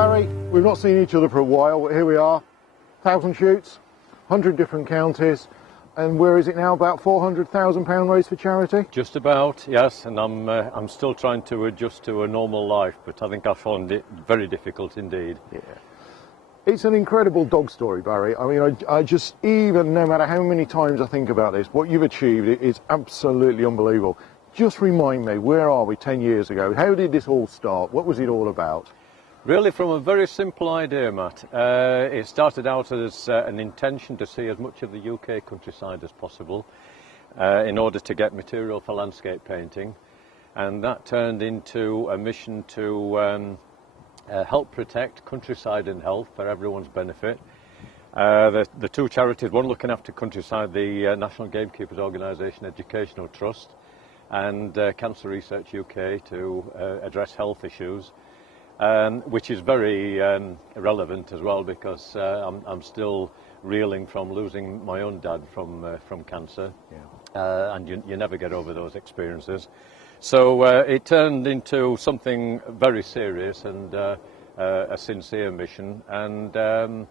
Barry, we've not seen each other for a while, but here we are, 1,000 shoots, 100 different counties, and where is it now, about £400,000 raised for charity? Just about, yes, and I'm still trying to adjust to a normal life, but I think I found it very difficult indeed. Yeah. It's an incredible dog story, Barry. I mean, I just, even no matter how many times I think about this, what you've achieved is absolutely unbelievable. Just remind me, where are we 10 years ago? How did this all start? What was it all about? Really from a very simple idea, Matt. It started out as an intention to see as much of the UK countryside as possible in order to get material for landscape painting, and that turned into a mission to help protect countryside and health for everyone's benefit. The two charities, one looking after countryside, the National Gamekeepers Organisation Educational Trust, and Cancer Research UK to address health issues. Which is very relevant as well, because I'm still reeling from losing my own dad from cancer, yeah. And you never get over those experiences. So it turned into something very serious and a sincere mission, and the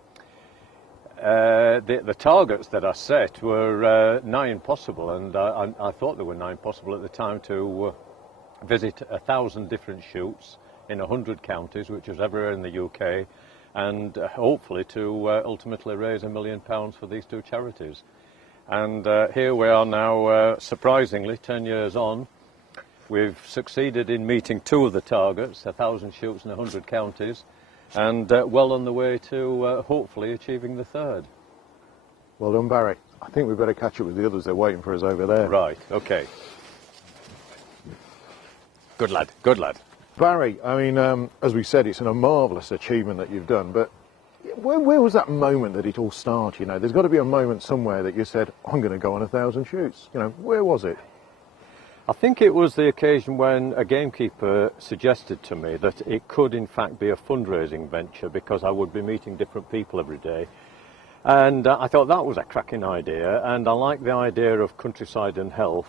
targets that I set were nigh impossible, and I thought they were nigh impossible at the time, to visit 1,000 different shoots in 100 counties, which is everywhere in the UK, and hopefully to ultimately raise £1 million for these two charities. And here we are now, surprisingly, 10 years on. We've succeeded in meeting two of the targets, 1,000 shoots in 100 counties, and well on the way to hopefully achieving the third. Well done, Barry. I think we better catch up with the others. They're waiting for us over there. Right, okay. Good lad, good lad. Barry, I mean, as we said, it's a marvellous achievement that you've done, but where was that moment that it all started? You know, there's got to be a moment somewhere that you said, I'm going to go on 1,000 shoots. You know, where was it? I think it was the occasion when a gamekeeper suggested to me that it could in fact be a fundraising venture, because I would be meeting different people every day. And I thought that was a cracking idea, and I liked the idea of countryside and health.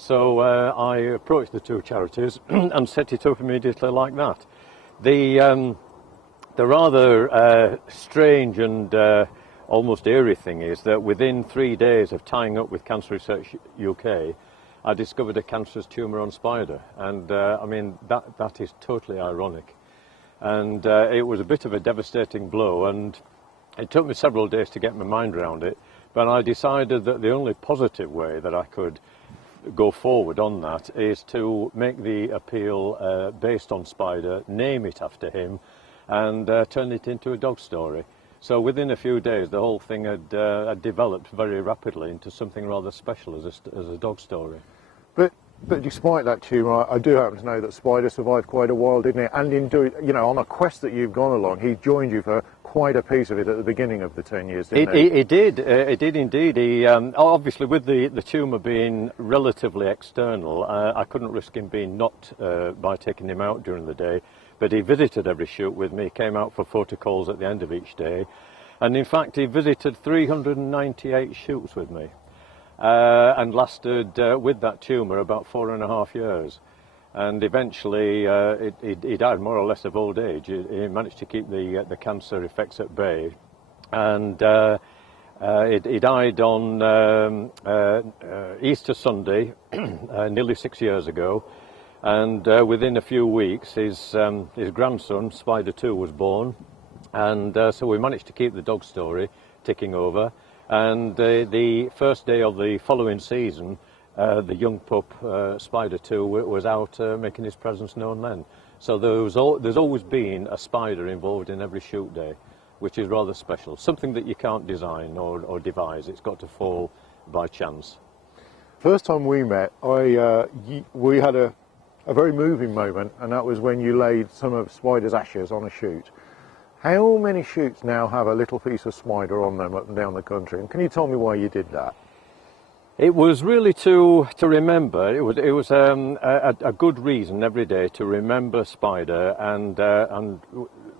So I approached the two charities and set it up immediately like that. The rather strange and almost eerie thing is that within 3 days of tying up with Cancer Research UK, I discovered a cancerous tumour on spider, and I mean that is totally ironic. And it was a bit of a devastating blow, and it took me several days to get my mind around it, but I decided that the only positive way that I could go forward on that is to make the appeal based on Spider, name it after him, and turn it into a dog story. So within a few days the whole thing had developed very rapidly into something rather special as a dog story. But despite that tumour, I do happen to know that Spider survived quite a while, didn't it? And indeed, you know, on a quest that you've gone along, he joined you for quite a piece of it at the beginning of the 10 years, didn't he? It did indeed. He, obviously, with the tumour being relatively external, I couldn't risk him being knocked by taking him out during the day. But he visited every shoot with me, came out for photo calls at the end of each day. And in fact, he visited 398 shoots with me. And lasted with that tumour about 4.5 years, and eventually he died more or less of old age. He managed to keep the cancer effects at bay, and he died on Easter Sunday nearly 6 years ago, and within a few weeks his grandson Spider 2 was born, and so we managed to keep the dog story ticking over. And the first day of the following season, the young pup, Spider 2, was out making his presence known then. So there's always been a spider involved in every shoot day, which is rather special. Something that you can't design or devise. It's got to fall by chance. First time we met, we had a very moving moment, and that was when you laid some of Spider's ashes on a shoot. How many shoots now have a little piece of Spider on them up and down the country? And can you tell me why you did that? It was really to remember. It was a good reason every day to remember Spider, and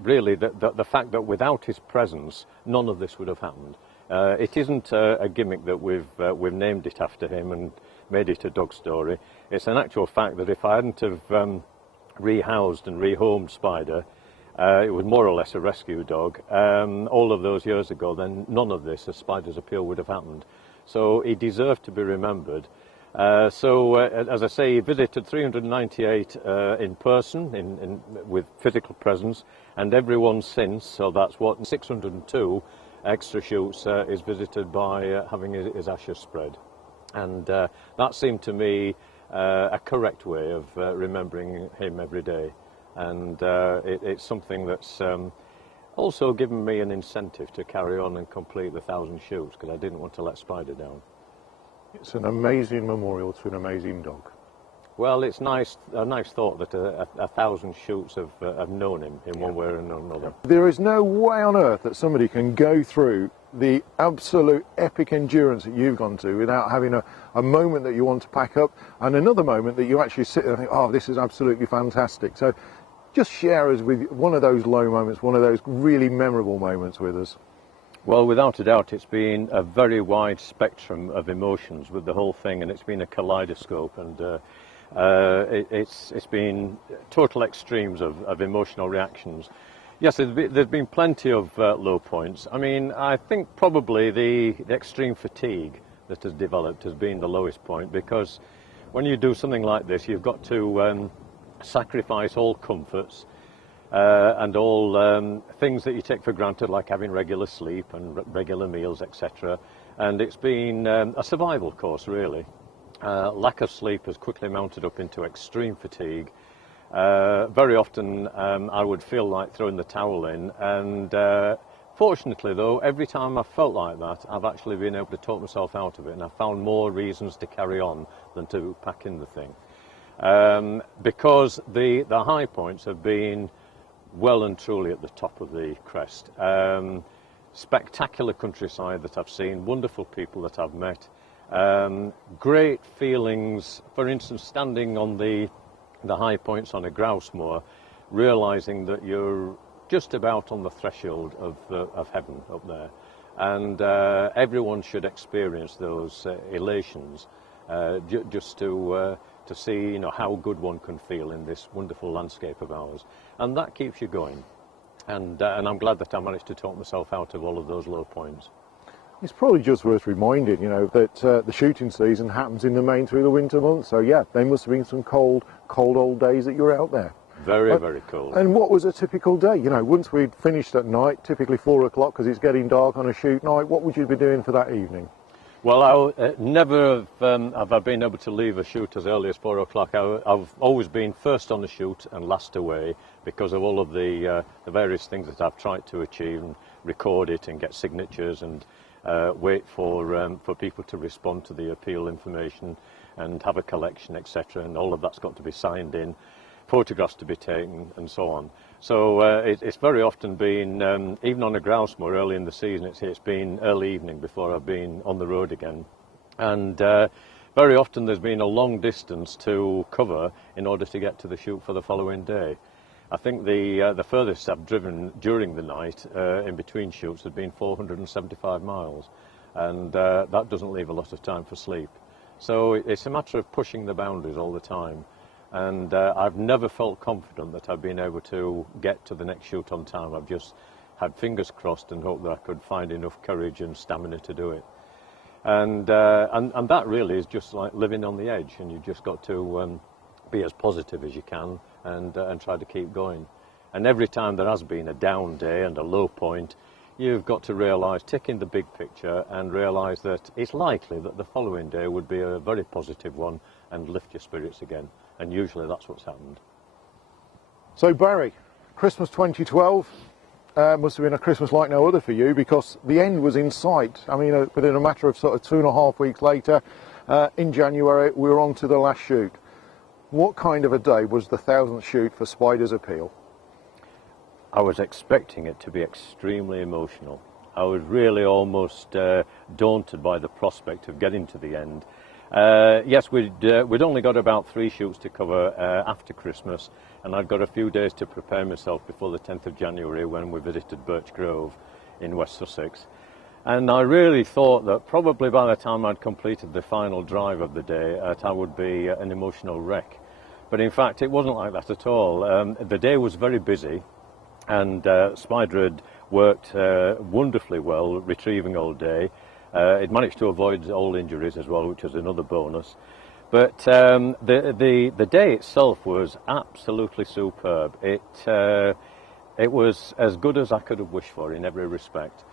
really the fact that without his presence, none of this would have happened. It isn't a gimmick that we've named it after him and made it a dog story. It's an actual fact that if I hadn't have rehoused and rehomed Spider, It was more or less a rescue dog. All of those years ago, then none of this, as Spider's Appeal, would have happened. So he deserved to be remembered. As I say, he visited 398 in person, with physical presence, and everyone since, so that's what, 602 extra shoots is visited by having his ashes spread. And that seemed to me a correct way of remembering him every day. And it's something that's also given me an incentive to carry on and complete the 1,000 shoots, because I didn't want to let Spider down. It's an amazing memorial to an amazing dog. Well, it's a nice thought that 1,000 shoots have known him in one way or another. There is no way on earth that somebody can go through the absolute epic endurance that you've gone to without having a moment that you want to pack up and another moment that you actually sit there and think, oh, this is absolutely fantastic. So just share us with one of those low moments, one of those really memorable moments with us. Well, without a doubt, it's been a very wide spectrum of emotions with the whole thing, and it's been a kaleidoscope, and it's been total extremes of emotional reactions. Yes, there's been plenty of low points. I mean, I think probably the extreme fatigue that has developed has been the lowest point, because when you do something like this, you've got to sacrifice all comforts and all things that you take for granted, like having regular sleep and regular meals, etc. And it's been a survival course, really. Lack of sleep has quickly mounted up into extreme fatigue. Very often I would feel like throwing the towel in, and fortunately though, every time I've felt like that, I've actually been able to talk myself out of it, and I've found more reasons to carry on than to pack in the thing. Because the high points have been well and truly at the top of the crest. Spectacular countryside that I've seen, wonderful people that I've met, great feelings, for instance, standing on the high points on a grouse moor, realising that you're just about on the threshold of heaven up there. And everyone should experience those elations just to see, how good one can feel in this wonderful landscape of ours. And that keeps you going. And I'm glad that I managed to talk myself out of all of those low points. It's probably just worth reminding, that the shooting season happens in the main through the winter months. So yeah, there must have been some cold old days that you were out there. Very, very cold. And what was a typical day? Once we'd finished at night, typically 4 o'clock because it's getting dark on a shoot night, what would you be doing for that evening? Well, never have I been able to leave a shoot as early as 4 o'clock. I've always been first on the shoot and last away because of all of the various things that I've tried to achieve, and record it and get signatures and wait for people to respond to the appeal information and have a collection, etc. And all of that's got to be signed in, photographs to be taken, and so on. So it's very often been, even on a grouse moor early in the season, it's been early evening before I've been on the road again. And very often there's been a long distance to cover in order to get to the shoot for the following day. I think the furthest I've driven during the night in between shoots has been 475 miles, and that doesn't leave a lot of time for sleep. So it's a matter of pushing the boundaries all the time. And I've never felt confident that I've been able to get to the next shoot on time. I've just had fingers crossed and hoped that I could find enough courage and stamina to do it. And that really is just like living on the edge, and you've just got to be as positive as you can and try to keep going. And every time there has been a down day and a low point, you've got to realise, take in the big picture and realise that it's likely that the following day would be a very positive one and lift your spirits again. And usually that's what's happened. So Barry, Christmas 2012 must have been a Christmas like no other for you, because the end was in sight. I mean, within a matter of sort of 2.5 weeks later, in January, we were on to the last shoot. What kind of a day was the 1,000th shoot for Spider's Appeal? I was expecting it to be extremely emotional. I was really almost daunted by the prospect of getting to the end. Yes, we'd only got about 3 shoots to cover after Christmas, and I'd got a few days to prepare myself before the 10th of January when we visited Birch Grove in West Sussex. And I really thought that probably by the time I'd completed the final drive of the day, I would be an emotional wreck. But in fact, it wasn't like that at all. The day was very busy. and Spider had worked wonderfully well, retrieving all day. It managed to avoid all injuries as well, which was another bonus. But the day itself was absolutely superb. It was as good as I could have wished for in every respect.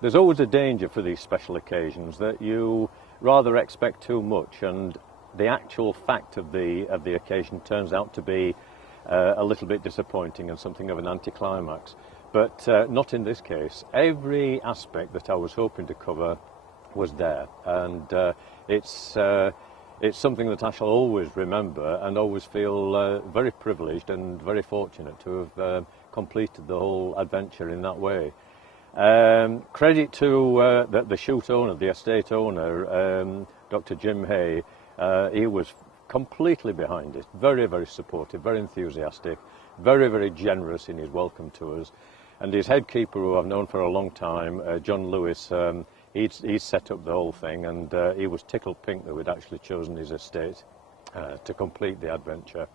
There's always a danger for these special occasions that you rather expect too much, and the actual fact of the occasion turns out to be a little bit disappointing and something of an anticlimax. But not in this case. Every aspect that I was hoping to cover was there, and it's something that I shall always remember and always feel very privileged and very fortunate to have completed the whole adventure in that way. Credit to the shoot owner, the estate owner, Dr. Jim Hay. He was completely behind it, very, very supportive, very enthusiastic, very, very generous in his welcome to us. And his head keeper, who I've known for a long time, John Lewis, he'd set up the whole thing, and he was tickled pink that we'd actually chosen his estate to complete the adventure.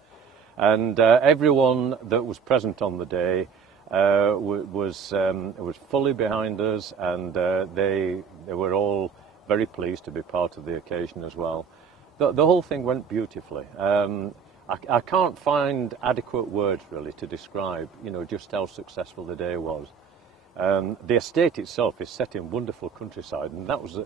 And everyone that was present on the day was fully behind us, and they were all very pleased to be part of the occasion as well. The whole thing went beautifully. I can't find adequate words really to describe, just how successful the day was. The estate itself is set in wonderful countryside, and that was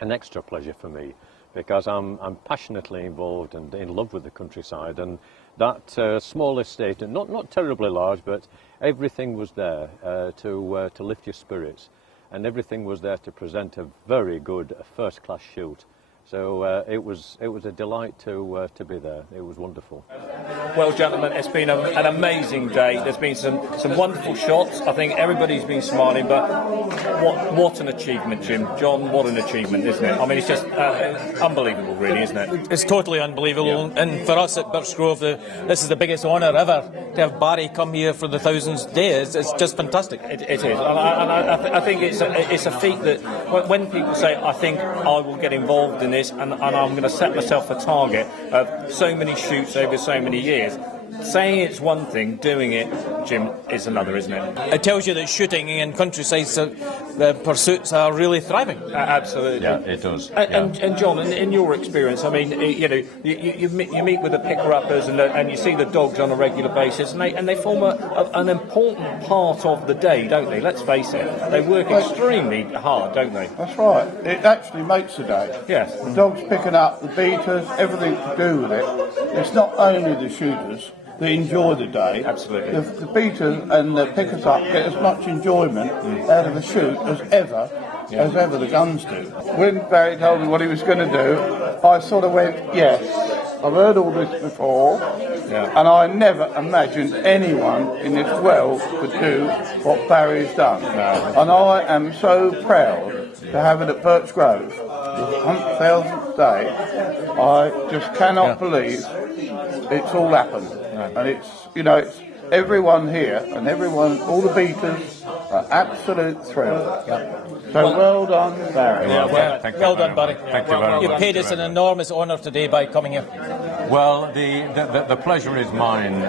an extra pleasure for me, because I'm passionately involved and in love with the countryside, and that small estate, and not terribly large, but everything was there to lift your spirits, and everything was there to present a very good first-class shoot. So it was a delight to be there. It was wonderful. Well, gentlemen, it's been an amazing day. There's been some wonderful shots. I think everybody's been smiling, but what an achievement, Jim. John, what an achievement, isn't it? I mean, it's just unbelievable, really, isn't it? It's totally unbelievable. Yeah. And for us at Birchgrove, this is the biggest honour ever to have Barry come here for the 1000th day. It's just fantastic. It is. And I think it's a feat that when people say, I think I will get involved in this, and I'm going to set myself a target of so many shoots over so many years. Saying it's one thing, doing it, Jim, is another, isn't it? It tells you that shooting in countryside the pursuits are really thriving. Absolutely. Yeah, it does. And John, in your experience, I mean, you meet with the picker-uppers and you see the dogs on a regular basis, and they form an important part of the day, don't they? Let's face it. They work extremely hard, don't they? That's right. It actually makes the day. Yes. The dogs picking up, the beaters, everything to do with it. It's not only the shooters that enjoy the day. Absolutely. The beaters and the pickers up get as much enjoyment out of the shoot as ever the guns do. When Barry told me what he was going to do, I sort of went, yes, I've heard all this before, and I never imagined anyone in this world could do what Barry's done. No. And I am so proud to have it at Birchgrove, the 1000th day. I just cannot believe it's all happened. And it's everyone here and all the beaters are absolute thrilled. So well done, Barry. Well done, Barry. Thank you very much. You paid us an enormous honour today by coming here. Well, the pleasure is mine,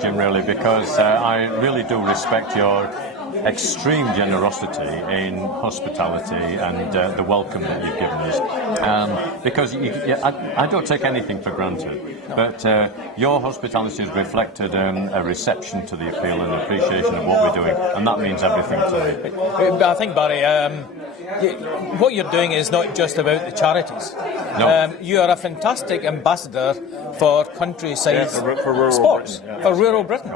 Jim, really, because I really do respect your extreme generosity in hospitality and the welcome that you've given us, because I don't take anything for granted, but your hospitality has reflected a reception to the appeal and appreciation of what we're doing, and that means everything to me. I think, Barry, what you're doing is not just about the charities. No. You are a fantastic ambassador for countryside for rural sports, Britain, for rural Britain.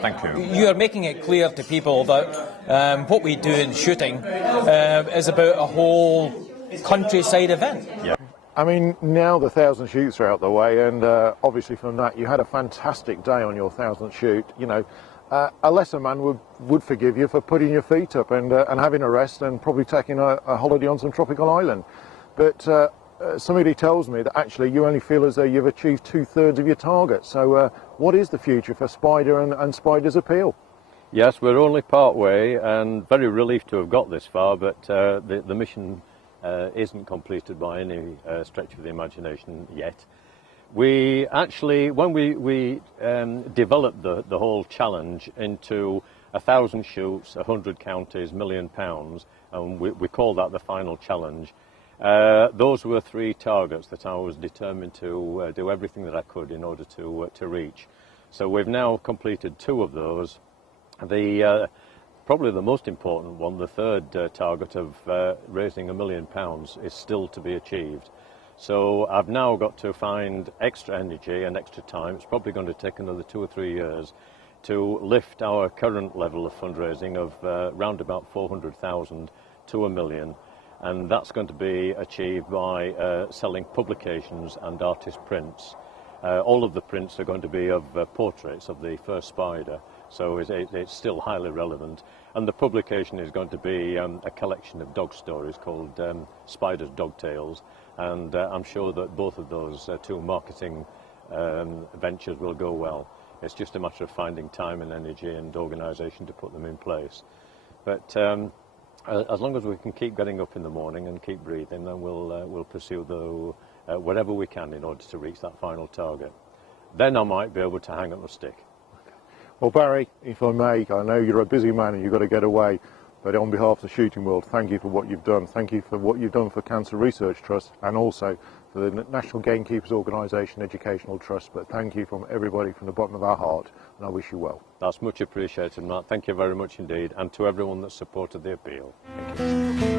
Thank you. You are making it clear to people that what we do in shooting is about a whole countryside event. Yeah. I mean, now the 1,000 shoots are out the way, and obviously from that you had a fantastic day on your 1,000th shoot. A lesser man would forgive you for putting your feet up and having a rest and probably taking a holiday on some tropical island. But somebody tells me that actually you only feel as though you've achieved 2/3 of your target. So what is the future for Spider and Spider's appeal? Yes, we're only part way, and very relieved to have got this far, but the mission isn't completed by any stretch of the imagination yet. We actually, when we developed the whole challenge into 1,000 shoots, 100 counties, £1 million, and we call that the final challenge. Those were 3 targets that I was determined to do everything that I could in order to reach. So we've now completed 2 of those. Probably the most important one, the 3rd target of raising £1 million, is still to be achieved. So I've now got to find extra energy and extra time. It's probably going to take another 2 or 3 years to lift our current level of fundraising of round about 400,000 to £1 million. And that's going to be achieved by selling publications and artist prints. All of the prints are going to be of portraits of the first spider, so it's still highly relevant. And the publication is going to be a collection of dog stories called Spider's Dog Tales, and I'm sure that both of those 2 marketing ventures will go well. It's just a matter of finding time and energy and organisation to put them in place. But as long as we can keep getting up in the morning and keep breathing, then we'll pursue whatever we can in order to reach that final target. Then I might be able to hang up the stick. Well, Barry, if I may, I know you're a busy man and you've got to get away, but on behalf of the shooting world, thank you for what you've done. Thank you for what you've done for Cancer Research Trust and also for the National Gamekeepers Organisation Educational Trust. But thank you from everybody from the bottom of our heart, and I wish you well. That's much appreciated, Matt. Thank you very much indeed, and to everyone that supported the appeal. Thank you.